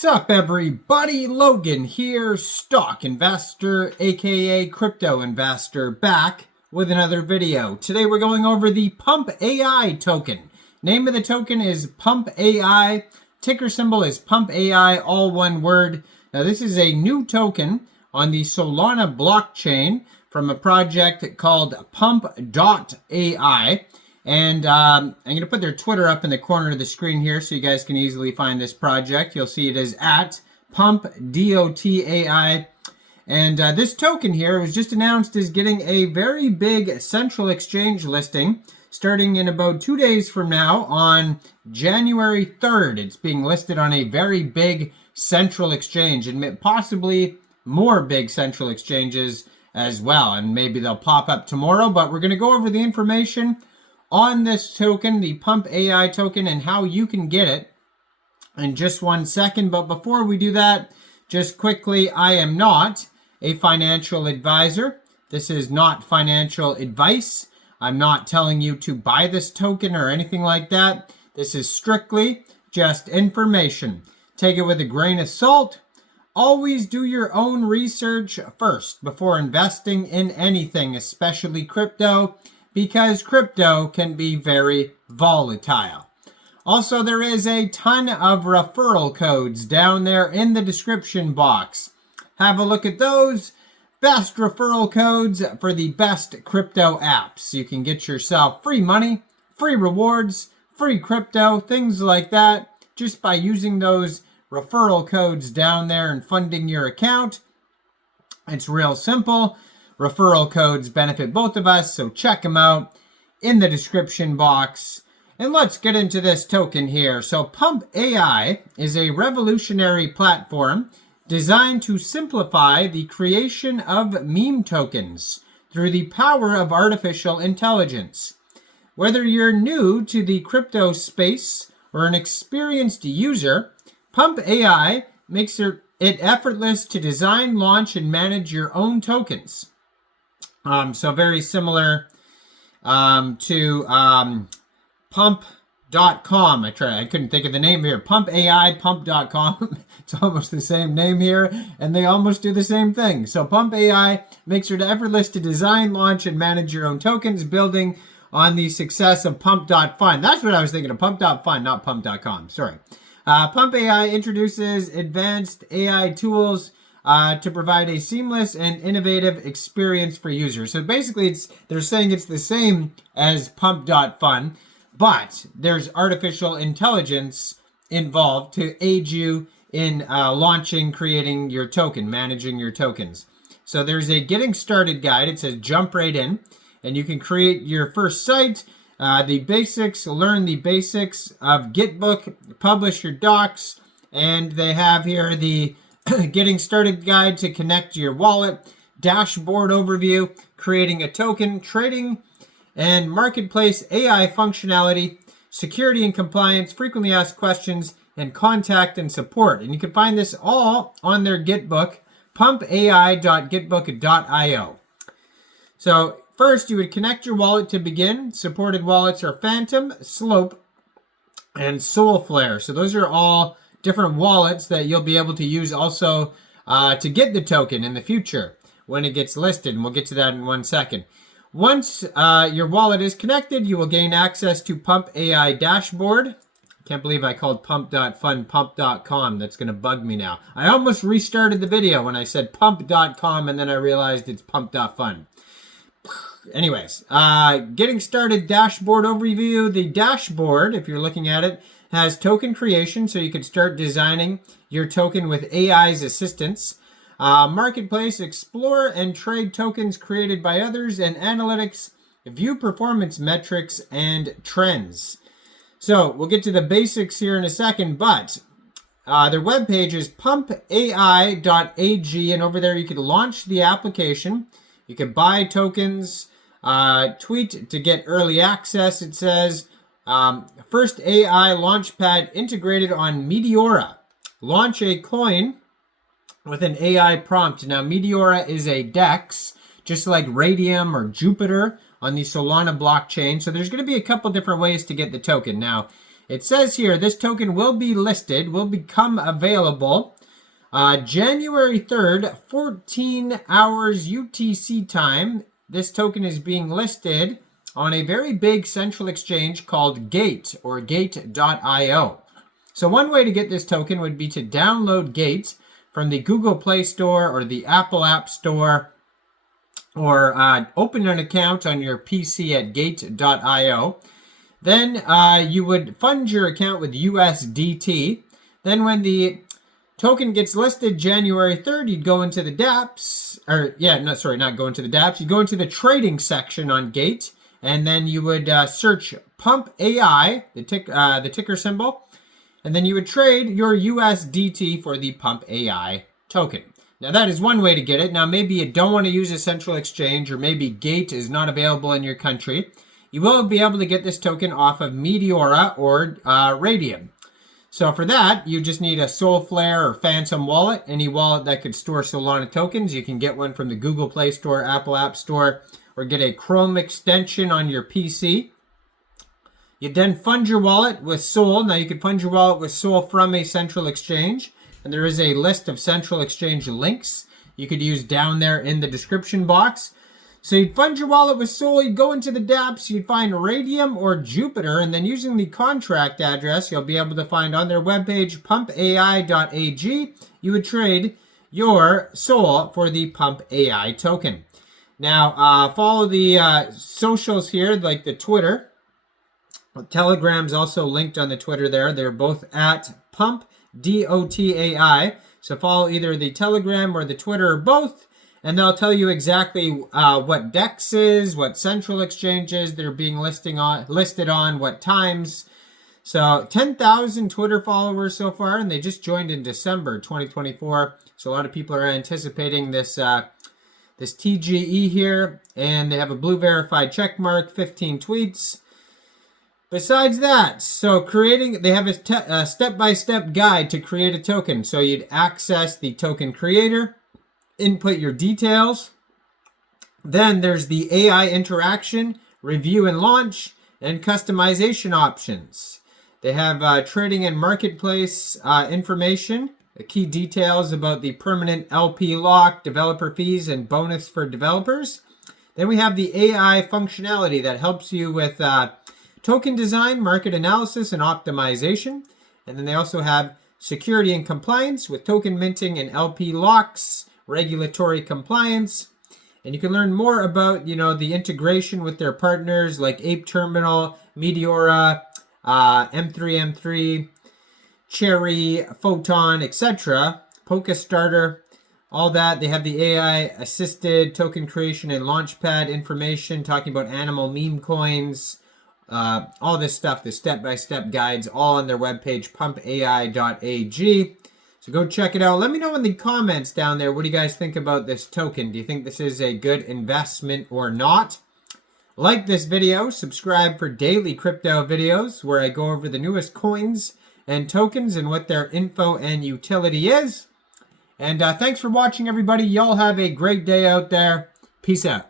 What's up, everybody? Logan here, stock investor, aka crypto investor, back with another video. Today we're going over the Pumpai token. Name of the token is Pumpai. Ticker symbol is Pumpai, all one word. Now this is a new token on the Solana blockchain from a project called Pump.ai. And I'm going to put their Twitter up in the corner of the screen here so you guys can easily find this project. You'll see it is at Pump.ai. And this token here was just announced as getting a very big central exchange listing starting in about 2 days from now on January 3rd. It's being listed on a very big central exchange and possibly more big central exchanges as well. And maybe they'll pop up tomorrow, but we're going to go over the information on this token, the Pumpai token, and how you can get it in just 1 second. But before we do that, just quickly, I am not a financial advisor. This is not financial advice. I'm not telling you to buy this token or anything like that. This is strictly just information. Take it with a grain of salt. Always do your own research first before investing in anything, especially crypto, because crypto can be very volatile. Also, there is a ton of referral codes down there in the description box. Have a look at those. Best referral codes for the best crypto apps. You can get yourself free money, free rewards, free crypto, things like that, just by using those referral codes down there and funding your account. It's real simple. Referral codes benefit both of us, so check them out in the description box. And let's get into this token here. So Pumpai is a revolutionary platform designed to simplify the creation of meme tokens through the power of artificial intelligence. Whether you're new to the crypto space or an experienced user, Pumpai makes it effortless to design, launch, and manage your own tokens. So very similar to Pump.com. I couldn't think of the name here. Pumpai, Pump.com. It's almost the same name here, and they almost do the same thing. So Pumpai makes it effortless to design, launch, and manage your own tokens, building on the success of Pump.fun. That's what I was thinking of, Pump.fun, not Pump.com. Sorry. Pumpai introduces advanced AI tools to provide a seamless and innovative experience for users. So basically, they're saying it's the same as Pump.fun, but there's artificial intelligence involved to aid you in launching, creating your token, managing your tokens. So there's a getting started guide. It says jump right in, and you can create your first site, the basics, learn the basics of Gitbook, publish your docs, and they have here the getting started guide to connect your wallet, dashboard overview, creating a token, trading and marketplace AI functionality, security and compliance, frequently asked questions, and contact and support. And you can find this all on their Gitbook, pumpai.gitbook.io. So first, you would connect your wallet to begin. Supported wallets are Phantom, Slope, and Soulflare. So those are all different wallets that you'll be able to use also to get the token in the future when it gets listed. And we'll get to that in 1 second. Once your wallet is connected, you will gain access to Pumpai dashboard. Can't believe I called Pump.fun Pump.com. That's going to bug me now. I almost restarted the video when I said Pump.com, and then I realized it's Pump.fun. Anyways, getting started dashboard overview. The dashboard, if you're looking at it, has token creation, so you can start designing your token with AI's assistance. Marketplace, explore and trade tokens created by others, and analytics, view performance metrics and trends. So we'll get to the basics here in a second, but their webpage is pumpai.ag, and over there you can launch the application. You can buy tokens, tweet to get early access, it says. First AI launchpad integrated on Meteora. Launch a coin with an AI prompt. Now, Meteora is a DEX, just like Radium or Jupiter on the Solana blockchain. So there's going to be a couple different ways to get the token. Now, It says here this token will be listed, will become available January 3rd, 14 hours UTC time. This token is being listed on a very big central exchange called Gate, or Gate.io. So one way to get this token would be to download Gate from the Google Play Store or the Apple App Store, or open an account on your PC at Gate.io. Then you would fund your account with USDT. Then when the token gets listed January 3rd, you'd go into the dApps, not go into the dApps, you go into the trading section on Gate, and then you would search Pump AI, the ticker symbol, and then you would trade your USDT for the Pump AI token. Now that is one way to get it. Now maybe you don't want to use a central exchange, or maybe Gate is not available in your country. You will be able to get this token off of Meteora or Radium. So for that, you just need a Solflare or Phantom wallet, any wallet that could store Solana tokens. You can get one from the Google Play Store, Apple App Store, or get a Chrome extension on your PC. You then fund your wallet with Sol. Now you can fund your wallet with Sol from a central exchange, and there is a list of central exchange links you could use down there in the description box. So you'd fund your wallet with Sol, you'd go into the dApps, you'd find Radium or Jupiter, and then using the contract address you'll be able to find on their webpage, pumpai.ag, you would trade your Sol for the Pump AI token. Now, follow the socials here, like the Twitter. Telegram's also linked on the Twitter there. They're both at Pump, DOTAI. So follow either the Telegram or the Twitter or both, and they'll tell you exactly what DEXs, what central exchanges they're being listed on, what times. So 10,000 Twitter followers so far, and they just joined in December 2024. So a lot of people are anticipating this this TGE here, and they have a blue verified check mark, 15 tweets. Besides that, so they have a step-by-step guide to create a token. So you'd access the token creator, input your details. Then there's the AI interaction, review and launch, and customization options. They have trading and marketplace information, the key details about the permanent LP lock, developer fees, and bonus for developers. Then we have the AI functionality that helps you with token design, market analysis, and optimization. And then they also have security and compliance with token minting and LP locks, regulatory compliance. And you can learn more about, the integration with their partners like Ape Terminal, Meteora, M3M3, Cherry, Photon, etc. Polka Starter, all that. They have the AI assisted token creation and launchpad information, talking about animal meme coins, all this stuff, the step-by-step guides, all on their webpage, pumpai.ag. So go check it out. Let me know in the comments down there, what do you guys think about this token? Do you think this is a good investment or not? Like this video, subscribe for daily crypto videos where I go over the newest coins and tokens and what their info and utility is. And thanks for watching, everybody. Y'all have a great day out there. Peace out.